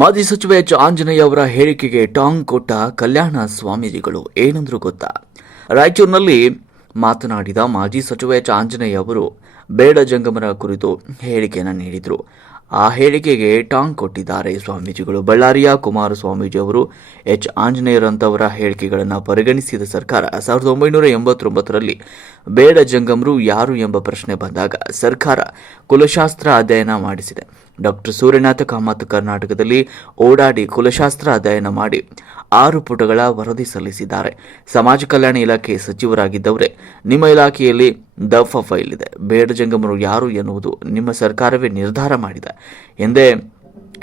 ಮಾಜಿ ಸಚಿವ ಎಚ್ ಆಂಜನೇಯ ಅವರ ಹೇಳಿಕೆಗೆ ಟಾಂಗ್ ಕೊಟ್ಟ ಕಲ್ಯಾಣ ಸ್ವಾಮೀಜಿಗಳು ಏನಂದ್ರು ಗೊತ್ತಾ? ರಾಯಚೂರಿನಲ್ಲಿ ಮಾತನಾಡಿದ ಮಾಜಿ ಸಚಿವ ಎಚ್ ಆಂಜನೇಯ ಅವರು ಬೇಡ ಜಂಗಮರ ಕುರಿತು ಹೇಳಿಕೆಯನ್ನು ನೀಡಿದರು. ಆ ಹೇಳಿಕೆಗೆ ಟಾಂಗ್ ಕೊಟ್ಟಿದ್ದಾರೆ ಸ್ವಾಮೀಜಿಗಳು. ಬಳ್ಳಾರಿಯ ಕುಮಾರ ಸ್ವಾಮೀಜಿ ಅವರು ಎಚ್ ಆಂಜನೇಯರಂತವರ ಹೇಳಿಕೆಗಳನ್ನು ಪರಿಗಣಿಸಿದ ಸರ್ಕಾರ ಸಾವಿರದ ಒಂಬೈನೂರ ಎಂಬತ್ತೊಂಬತ್ತರಲ್ಲಿ ಬೇಡ ಜಂಗಮರು ಯಾರು ಎಂಬ ಪ್ರಶ್ನೆ ಬಂದಾಗ ಸರ್ಕಾರ ಕುಲಶಾಸ್ತ್ರ ಅಧ್ಯಯನ ಮಾಡಿಸಿದೆ. ಡಾಕ್ಟರ್ ಸೂರ್ಯನಾಥ ಕಾಮತ್ ಕರ್ನಾಟಕದಲ್ಲಿ ಓಡಾಡಿ ಕುಲಶಾಸ್ತ್ರ ಅಧ್ಯಯನ ಮಾಡಿ ಆರು ಪುಟಗಳ ವರದಿ ಸಲ್ಲಿಸಿದ್ದಾರೆ. ಸಮಾಜ ಕಲ್ಯಾಣ ಇಲಾಖೆ ಸಚಿವರಾಗಿದ್ದವರೇ, ನಿಮ್ಮ ಇಲಾಖೆಯಲ್ಲಿ ದಫ ಫೈಲ್ ಇದೆ. ಬೇಡ ಜಂಗಮರು ಯಾರು ಎನ್ನುವುದು ನಿಮ್ಮ ಸರ್ಕಾರವೇ ನಿರ್ಧಾರ ಮಾಡಿದೆ. ಎಂದೇ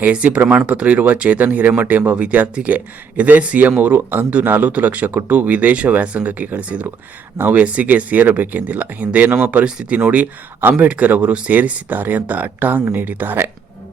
ಎಸಿ ಪ್ರಮಾಣ ಪತ್ರ ಇರುವ ಚೇತನ್ ಹಿರೇಮಠ ಎಂಬ ವಿದ್ಯಾರ್ಥಿಗೆ ಇದೇ ಸಿಎಂ ಅವರು ಅಂದು ನಲವತ್ತು ಲಕ್ಷ ಕೊಟ್ಟು ವಿದೇಶ ವ್ಯಾಸಂಗಕ್ಕೆ ಕಳಿಸಿದರು. ನಾವು ಎಸ್ಸಿಗೆ ಸೇರಬೇಕೆಂದಿಲ್ಲ. ಹಿಂದೆ ನಮ್ಮ ಪರಿಸ್ಥಿತಿ ನೋಡಿ ಅಂಬೇಡ್ಕರ್ ಅವರು ಸೇರಿಸಿದ್ದಾರೆ ಅಂತ ಟಾಂಗ್ ನೀಡಿದ್ದಾರೆ.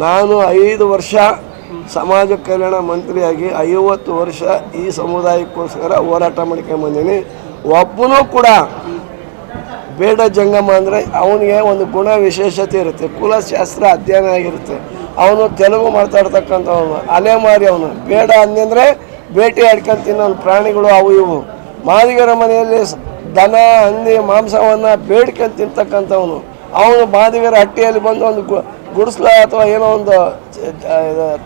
ನಾನು ಐದು ವರ್ಷ ಸಮಾಜ ಕಲ್ಯಾಣ ಮಂತ್ರಿಯಾಗಿ ಐವತ್ತು ವರ್ಷ ಈ ಸಮುದಾಯಕ್ಕೋಸ್ಕರ ಹೋರಾಟ ಮಾಡ್ಕೊಂಬಂದೀನಿ ಒಬ್ಬನೂ ಕೂಡ ಬೇಡ ಜಂಗಮ ಅಂದರೆ ಅವನಿಗೆ ಒಂದು ಗುಣ ವಿಶೇಷತೆ ಇರುತ್ತೆ. ಕುಲಶಾಸ್ತ್ರ ಅಧ್ಯಯನ ಆಗಿರುತ್ತೆ. ಅವನು ತೆಲುಗು ಮಾತಾಡ್ತಕ್ಕಂಥವನು, ಅಲೆಮಾರಿ ಅವನು. ಬೇಡ ಅಂದರೆ ಬೇಟೆ ಆಡ್ಕೊಂಡು ತಿನ್ನೋ ಪ್ರಾಣಿಗಳು ಅವು ಇವು. ಮಾದಿಗರ ಮನೆಯಲ್ಲಿ ದನ, ಹಂದಿ, ಮಾಂಸವನ್ನು ಬೇಡ್ಕೊಂಡು ತಿಂತಕ್ಕಂಥವನು. ಅವನು ಮಾದಿಗರ ಹಟ್ಟಿಯಲ್ಲಿ ಬಂದು ಒಂದು ಗು ಗುಡಿಸ್ಲ ಅಥವಾ ಏನೋ ಒಂದು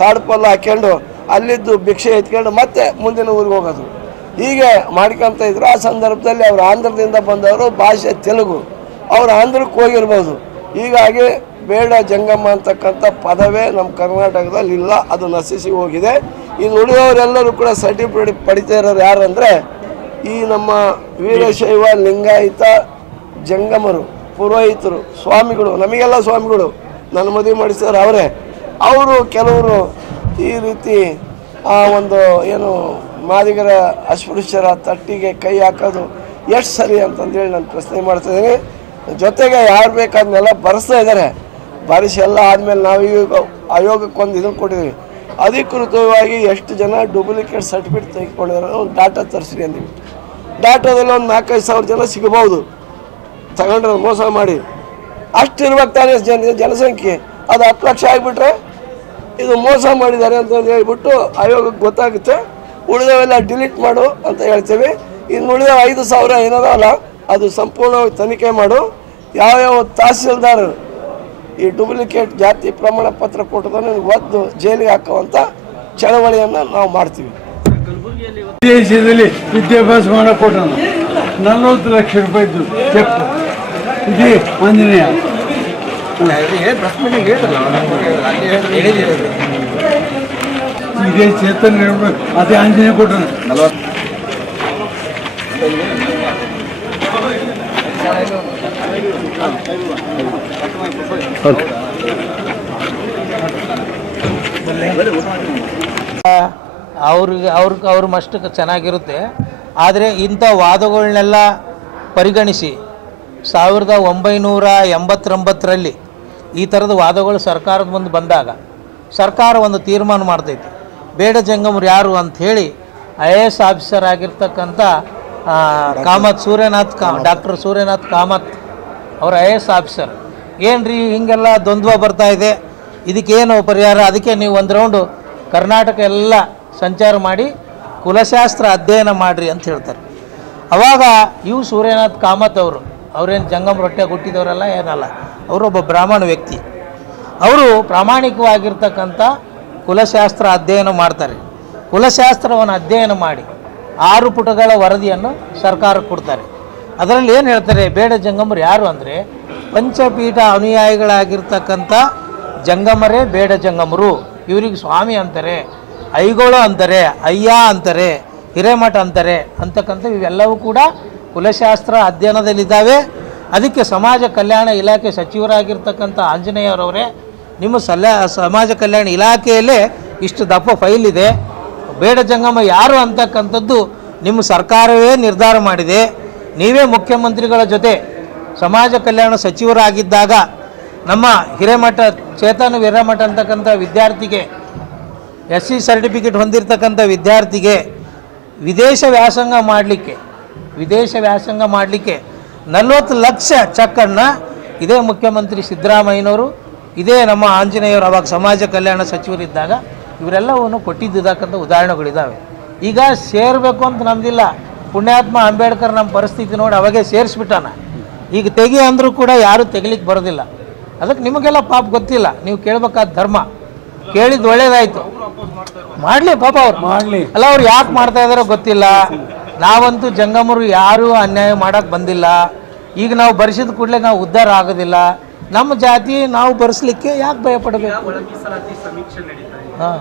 ತಾಡ್ಪಲ್ಲ ಹಾಕ್ಕೊಂಡು ಅಲ್ಲಿದ್ದು ಭಿಕ್ಷೆ ಎತ್ಕೊಂಡು ಮತ್ತೆ ಮುಂದಿನ ಊರಿಗೆ ಹೋಗೋದು. ಹೀಗೆ ಮಾಡ್ಕೊಂತ ಇದ್ರು. ಆ ಸಂದರ್ಭದಲ್ಲಿ ಅವರು ಆಂಧ್ರದಿಂದ ಬಂದವರು ಭಾಷೆ ತೆಲುಗು. ಅವ್ರು ಆಂಧ್ರಕ್ಕೆ ಹೋಗಿರ್ಬೋದು. ಹೀಗಾಗಿ ಬೇಡ ಜಂಗಮ್ಮ ಅಂತಕ್ಕಂಥ ಪದವೇ ನಮ್ಮ ಕರ್ನಾಟಕದಲ್ಲಿ ಇಲ್ಲ, ಅದು ನಶಿಸಿ ಹೋಗಿದೆ. ಇನ್ನು ಉಳಿದವರೆಲ್ಲರೂ ಕೂಡ ಸರ್ಟಿಫಿಕೇಟ್ ಪಡಿತಾ ಇರೋರು ಯಾರಂದರೆ ಈ ನಮ್ಮ ವೀರಶೈವ ಲಿಂಗಾಯಿತ ಜಂಗಮರು, ಪುರೋಹಿತರು, ಸ್ವಾಮಿಗಳು, ನಮಗೆಲ್ಲ ಸ್ವಾಮಿಗಳು, ನನ್ನ ಮದುವೆ ಮಾಡಿಸಿದ್ರು ಅವರೇ. ಅವರು ಕೆಲವರು ಈ ರೀತಿ ಆ ಒಂದು ಏನು ಮಾದಿಗರ ಅಸ್ಪೃಶ್ಯರ ತಟ್ಟಿಗೆ ಕೈ ಹಾಕೋದು ಎಷ್ಟು ಸರಿ ಅಂತಂದೇಳಿ ನಾನು ಪ್ರಶ್ನೆ ಮಾಡ್ತಿದ್ದೀನಿ ಜೊತೆಗೆ ಯಾರು ಬೇಕಾದನ್ನೆಲ್ಲ ಬರೆಸ್ತಾ ಇದ್ದಾರೆ. ಬರೆಸಿ ಎಲ್ಲ ಆದಮೇಲೆ ನಾವು ಈಗ ಆಯೋಗಕ್ಕೊಂದು ಇದನ್ನು ಕೊಟ್ಟಿದ್ದೀವಿ ಅಧಿಕೃತವಾಗಿ ಎಷ್ಟು ಜನ ಡೂಪ್ಲಿಕೇಟ್ ಸರ್ಟಿಫಿಕೇಟ್ ತೆಗೆದುಕೊಂಡಿದ್ದಾರೆ ಒಂದು ಡಾಟಾ ತರಿಸ್ರಿ ಅಂದ್ವಿ. ಡಾಟಾದಲ್ಲಿ ಒಂದು ನಾಲ್ಕೈದು ಸಾವಿರ ಜನ ಸಿಗಬಹುದು. ತಗೊಂಡ್ರೆ ಮೋಸ ಮಾಡಿ. ಅಷ್ಟಿರ್ಬೇಕು ತಾನೇ ಜನ, ಜನಸಂಖ್ಯೆ. ಅದು ಹತ್ತು ಲಕ್ಷ ಆಗಿಬಿಟ್ರೆ ಇದು ಮೋಸ ಮಾಡಿದ್ದಾರೆ ಅಂತ ಹೇಳ್ಬಿಟ್ಟು ಆಯೋಗಕ್ಕೆ ಗೊತ್ತಾಗುತ್ತೆ. ಉಳಿದವೆಲ್ಲ ಡಿಲೀಟ್ ಮಾಡು ಅಂತ ಹೇಳ್ತೇವೆ. ಇನ್ನು ಉಳಿದ ಐದು ಸಾವಿರ ಏನದಲ್ಲ ಅದು ಸಂಪೂರ್ಣವಾಗಿ ತನಿಖೆ ಮಾಡು. ಯಾವ್ಯಾವ ತಹಸೀಲ್ದಾರ್ ಈ ಡೂಪ್ಲಿಕೇಟ್ ಜಾತಿ ಪ್ರಮಾಣ ಪತ್ರ ಕೊಟ್ಟದನ್ನು ಒದ್ದು ಜೈಲಿಗೆ ಹಾಕುವಂಥ ಚಳವಳಿಯನ್ನು ನಾವು ಮಾಡ್ತೀವಿ. ದೇಶದಲ್ಲಿ ವಿದ್ಯಾಭ್ಯಾಸ ಮಾಡಿಕೊಟ್ಟು ಕೊಟ್ಟನು. ನಲವತ್ತು ಲಕ್ಷ ರೂಪಾಯಿದ್ದು ಚೆಕ್. ಇದೇ ಆಂಜನೇಯ. ಇದೇ ಚೇತನ್ ಹೇಳ್ಬೇಕು ಅದೇ ಆಂಜನೇಯ ಕೊಟ್ಟರು. ಅವ್ರಿಗೆ ಅವ್ರಿಗೆ ಅವ್ರ ಮಷ್ಟಕ್ಕೆ ಚೆನ್ನಾಗಿರುತ್ತೆ. ಆದರೆ ಇಂಥ ವಾದಗಳನ್ನೆಲ್ಲ ಪರಿಗಣಿಸಿ ಸಾವಿರದ ಒಂಬೈನೂರ ಎಂಬತ್ತೊಂಬತ್ತರಲ್ಲಿ ಈ ಥರದ ವಾದಗಳು ಸರ್ಕಾರದ ಮುಂದೆ ಬಂದಾಗ ಸರ್ಕಾರ ಒಂದು ತೀರ್ಮಾನ ಮಾಡ್ತೈತಿ. ಬೇಡ ಜಂಗಮರು ಯಾರು ಅಂಥೇಳಿ ಐ ಎ ಎಸ್ ಆಫೀಸರ್ ಆಗಿರ್ತಕ್ಕಂಥ ಕಾಮತ್ ಸೂರ್ಯನಾಥ್ ಕಾ ಡಾಕ್ಟರ್ ಸೂರ್ಯನಾಥ್ ಕಾಮತ್ ಅವರು ಐ ಎ ಎಸ್ ಆಫೀಸರ್. ಏನು ರೀ ಹಿಂಗೆಲ್ಲ ದ್ವಂದ್ವ ಬರ್ತಾ ಇದೆ? ಇದಕ್ಕೇನು ಪರಿಹಾರ? ಅದಕ್ಕೆ ನೀವು ಒಂದು ರೌಂಡು ಕರ್ನಾಟಕ ಎಲ್ಲ ಸಂಚಾರ ಮಾಡಿ ಕುಲಶಾಸ್ತ್ರ ಅಧ್ಯಯನ ಮಾಡಿರಿ ಅಂತ ಹೇಳ್ತಾರೆ. ಅವಾಗ ಇವು ಸೂರ್ಯನಾಥ್ ಕಾಮತ್ ಅವರು ಅವರೇನು ಜಂಗಮ್ ರೊಟ್ಟೆ ಹುಟ್ಟಿದವರಲ್ಲ ಏನಲ್ಲ ಅವರೊಬ್ಬ ಬ್ರಾಹ್ಮಣ ವ್ಯಕ್ತಿ. ಅವರು ಪ್ರಾಮಾಣಿಕವಾಗಿರ್ತಕ್ಕಂಥ ಕುಲಶಾಸ್ತ್ರ ಅಧ್ಯಯನ ಮಾಡ್ತಾರೆ. ಕುಲಶಾಸ್ತ್ರವನ್ನು ಅಧ್ಯಯನ ಮಾಡಿ ಆರು ಪುಟಗಳ ವರದಿಯನ್ನು ಸರ್ಕಾರಕ್ಕೆ ಕೊಡ್ತಾರೆ. ಅದರಲ್ಲಿ ಏನು ಹೇಳ್ತಾರೆ, ಬೇಡ ಜಂಗಮರು ಯಾರು ಅಂದರೆ ಪಂಚಪೀಠ ಅನುಯಾಯಿಗಳಾಗಿರ್ತಕ್ಕಂಥ ಜಂಗಮರೇ ಬೇಡ ಜಂಗಮರು. ಇವ್ರಿಗೆ ಸ್ವಾಮಿ ಅಂತಾರೆ, ಐಗೋಳು ಅಂತಾರೆ, ಅಯ್ಯ ಅಂತಾರೆ, ಹಿರೇಮಠ ಅಂತಾರೆ ಅಂತಕ್ಕಂಥ ಇವೆಲ್ಲವೂ ಕೂಡ ಕುಲಶಾಸ್ತ್ರ ಅಧ್ಯಯನದಲ್ಲಿದ್ದಾವೆ. ಅದಕ್ಕೆ ಸಮಾಜ ಕಲ್ಯಾಣ ಇಲಾಖೆ ಸಚಿವರಾಗಿರ್ತಕ್ಕಂಥ ಆಂಜನೇಯರವರೇ ನಿಮ್ಮ ಸಲ ಸಮಾಜ ಕಲ್ಯಾಣ ಇಲಾಖೆಯಲ್ಲೇ ಇಷ್ಟು ದಪ್ಪ ಫೈಲ್ ಇದೆ. ಬೇಡ ಜಂಗಮ ಯಾರು ಅಂತಕ್ಕಂಥದ್ದು ನಿಮ್ಮ ಸರ್ಕಾರವೇ ನಿರ್ಧಾರ ಮಾಡಿದೆ. ನೀವೇ ಮುಖ್ಯಮಂತ್ರಿಗಳ ಜೊತೆ ಸಮಾಜ ಕಲ್ಯಾಣ ಸಚಿವರಾಗಿದ್ದಾಗ ನಮ್ಮ ಹಿರೇಮಠ, ಚೇತನ ವೀರಮಠ ಅಂತಕ್ಕಂಥ ವಿದ್ಯಾರ್ಥಿಗೆ ಎಸ್ ಸಿ ಸರ್ಟಿಫಿಕೇಟ್ ಹೊಂದಿರತಕ್ಕಂಥ ವಿದ್ಯಾರ್ಥಿಗೆ ವಿದೇಶ ವ್ಯಾಸಂಗ ಮಾಡಲಿಕ್ಕೆ, ವಿದೇಶ ವ್ಯಾಸಂಗ ಮಾಡಲಿಕ್ಕೆ ನಲವತ್ತು ಲಕ್ಷ ಚೆಕ್ಕನ್ನು ಇದೇ ಮುಖ್ಯಮಂತ್ರಿ ಸಿದ್ದರಾಮಯ್ಯನವರು ಇದೇ ನಮ್ಮ ಆಂಜನೇಯವರು ಅವಾಗ ಸಮಾಜ ಕಲ್ಯಾಣ ಸಚಿವರಿದ್ದಾಗ ಇವರೆಲ್ಲವನ್ನು ಕೊಟ್ಟಿದ್ದಕ್ಕಂಥ ಉದಾಹರಣೆಗಳಿದ್ದಾವೆ ಈಗ ಸೇರಬೇಕು ಅಂತ ನಮ್ದಿಲ್ಲ ಪುಣ್ಯಾತ್ಮ ಅಂಬೇಡ್ಕರ್ ನಮ್ಮ ಪರಿಸ್ಥಿತಿ ನೋಡಿ ಅವಾಗೇ ಸೇರಿಸ್ಬಿಟ್ಟಾನ. ಈಗ ತೆಗಿ ಅಂದರೂ ಕೂಡ ಯಾರೂ ತೆಗಿಲಿಕ್ಕೆ ಬರೋದಿಲ್ಲ. ಅದಕ್ಕೆ ನಿಮಗೆಲ್ಲ ಪಾಪ ಗೊತ್ತಿಲ್ಲ. ನೀವು ಕೇಳಬೇಕಾದ ಧರ್ಮ. ಕೇಳಿದ್ದು ಒಳ್ಳೇದಾಯ್ತು. ಮಾಡಲಿ ಪಾಪ ಅವ್ರು. ಮಾಡಲಿ. ಅಲ್ಲ ಅವ್ರು ಯಾಕೆ ಮಾಡ್ತಾ ಇದಾರೋ ಗೊತ್ತಿಲ್ಲ. ನಾವಂತೂ ಜಂಗಮರು ಯಾರೂ ಅನ್ಯಾಯ ಮಾಡೋಕ್ಕೆ ಬಂದಿಲ್ಲ. ಈಗ ನಾವು ಬರೆಸಿದ ಕೂಡಲೇ ನಾವು ಉದ್ಧಾರ ಆಗೋದಿಲ್ಲ. ನಮ್ಮ ಜಾತಿ ನಾವು ಬರೆಸ್ಲಿಕ್ಕೆ ಯಾಕೆ ಭಯ ಪಡಬೇಕು ಹಾಂ.